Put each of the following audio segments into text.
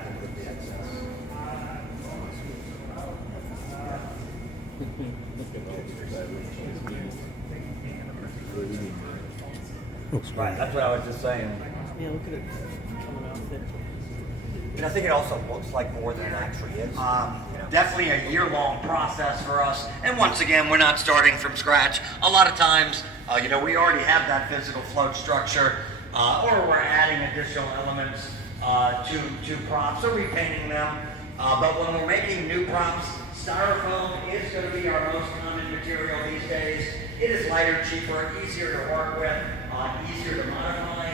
back and put the excess. Right, that's what I was just saying. Yeah, look at it coming out thick. And I think it also looks like more than it actually is. Definitely a year-long process for us. And once again, we're not starting from scratch. A lot of times, we already have that physical float structure, or we're adding additional elements to props or repainting them. But when we're making new props, styrofoam is going to be our most common material these days. It is lighter, cheaper, easier to work with, easier to modify.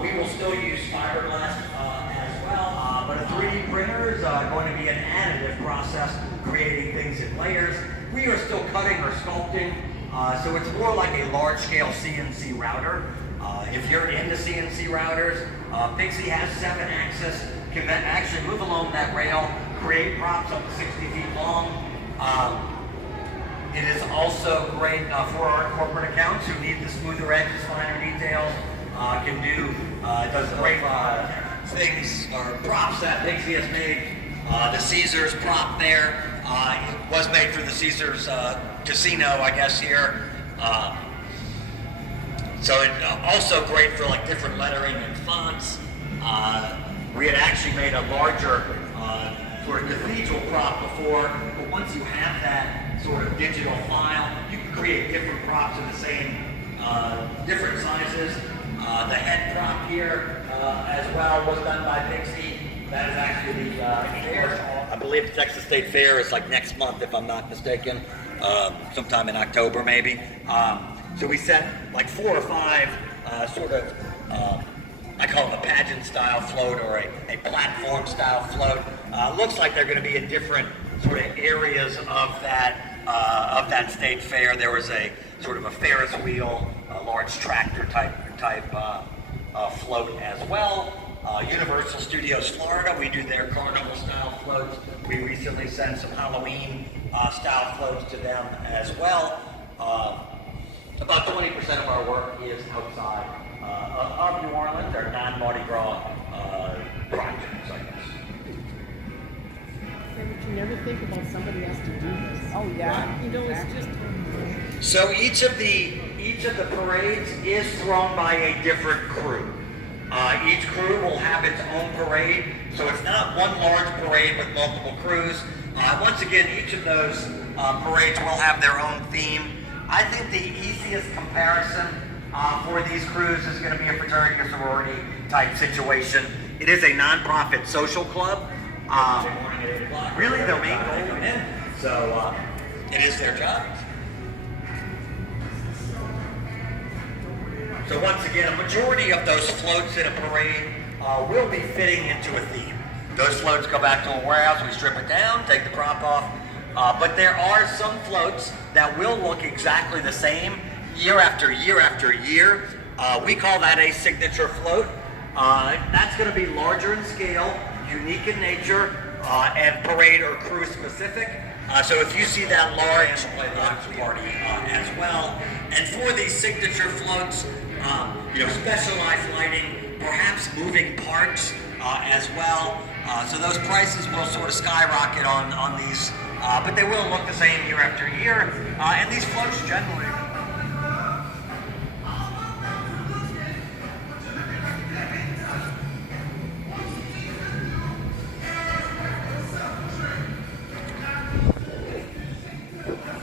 We will still use fiberglass as well, but a 3D printer is going to be an additive process, creating things in layers. We are still cutting or sculpting, so it's more like a large-scale CNC router. If you're into CNC routers, Pixie has 7-axis, can actually move along that rail, create props up to 60 feet long. It is also great for our corporate accounts who need the smoother edges, finer details. Does great things or props that Pixie has made. The Caesars prop there was made for the Caesars casino, I guess here. So it also great for like different lettering and fonts. We had actually made a larger sort of cathedral prop before, but once you have that sort of digital file, you can create different props in the same different sizes. The head prop here as well was done by Pixie. That is actually the fair. I believe the Texas State Fair is like next month, if I'm not mistaken, sometime in October maybe. So we set like 4 or 5 sort of, I call them a pageant style float or a platform style float. Looks like they're going to be in different sort of areas of that state fair. There was a sort of a Ferris wheel, a large tractor type float as well. Universal Studios Florida, we do their carnival style floats. We recently sent some Halloween style floats to them as well. About 20% of our work is outside of New Orleans, or non-Mardi Gras projects, I guess. Yeah, but you never think about somebody else to do this. Oh yeah. It's just. So each of the parades is thrown by a different crew. Each crew will have its own parade, so it's not one large parade with multiple crews. Once again, each of those parades will have their own theme. I think the easiest comparison for these crews is going to be a fraternity or sorority type situation. It is a non-profit social club. Really, their main goal to come in. So it is their job. So once again, a majority of those floats in a parade will be fitting into a theme. Those floats go back to a warehouse, we strip it down, take the prop off. But there are some floats that will look exactly the same year after year after year. We call that a signature float. That's going to be larger in scale, unique in nature, and parade or crew specific. So if you see that large party as well. And for these signature floats, specialized lighting, perhaps moving parts as well. So those prices will sort of skyrocket on these, but they will look the same year after year. And these floats generally.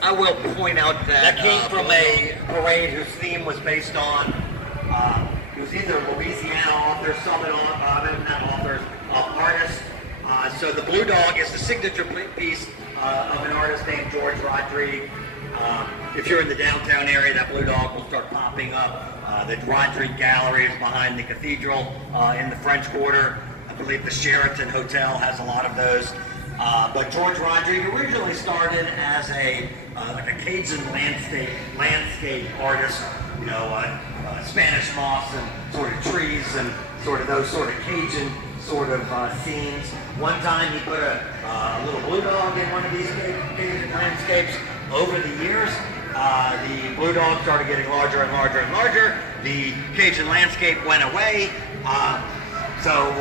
I will point out that came from a parade whose theme was based on, it was either Louisiana authors, Southern artists. So the Blue Dog is the signature piece of an artist named George Rodrigue. If you're in the downtown area, that Blue Dog will start popping up. The Rodrigue Gallery is behind the cathedral in the French Quarter. I believe the Sheraton Hotel has a lot of those. But George Rodrigue originally started as a Cajun landscape artist, Spanish moss and sort of trees and sort of those sort of Cajun sort of scenes. One time he put a little blue dog in one of these Cajun landscapes. Over the years, the blue dog started getting larger and larger and larger. The Cajun landscape went away. So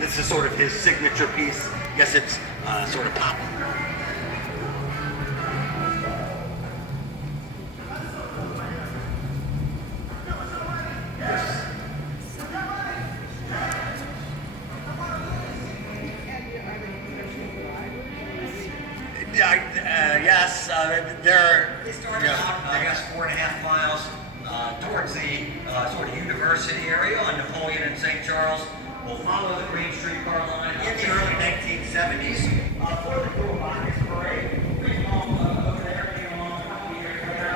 this is sort of his signature piece. I guess it's sort of pop. Yes, they're starting out, I guess, 4.5 miles towards the sort of university area on Napoleon and St. Charles. We'll follow the Green Streetcar line in the early 1970s for the Cool Pockets Parade. Pretty long over there, came along a couple years later.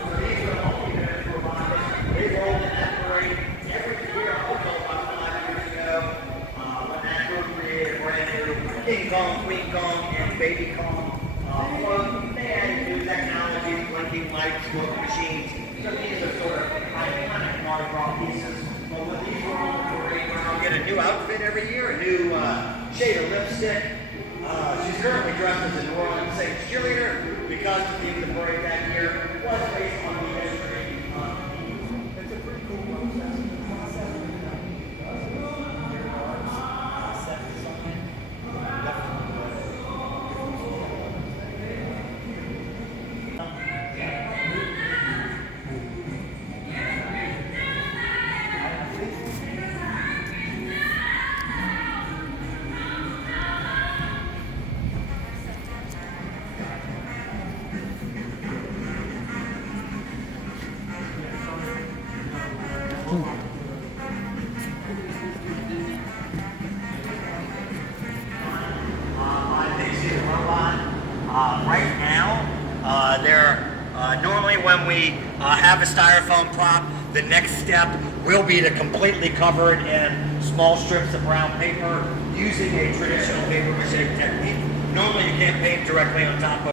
So these are the only Cool Pockets. They rolled in that parade every year until about 5 years ago when that group created a brand new King Kong, Queen Kong, and Baby Kong. They added new technology, blinking lights, smoke machines. So these are sort of iconic Mardi Gras pieces. But when these roll on the parade ground, get a new outfit every year, a new shade of lipstick. She's currently dressed as a New Orleans Saints cheerleader because the theme of the parade that year was based on the history. It's a pretty cool process. Right now, normally when we have a styrofoam prop, the next step will be to completely cover it in small strips of brown paper using a traditional paper mache technique. Normally you can't paint directly on top of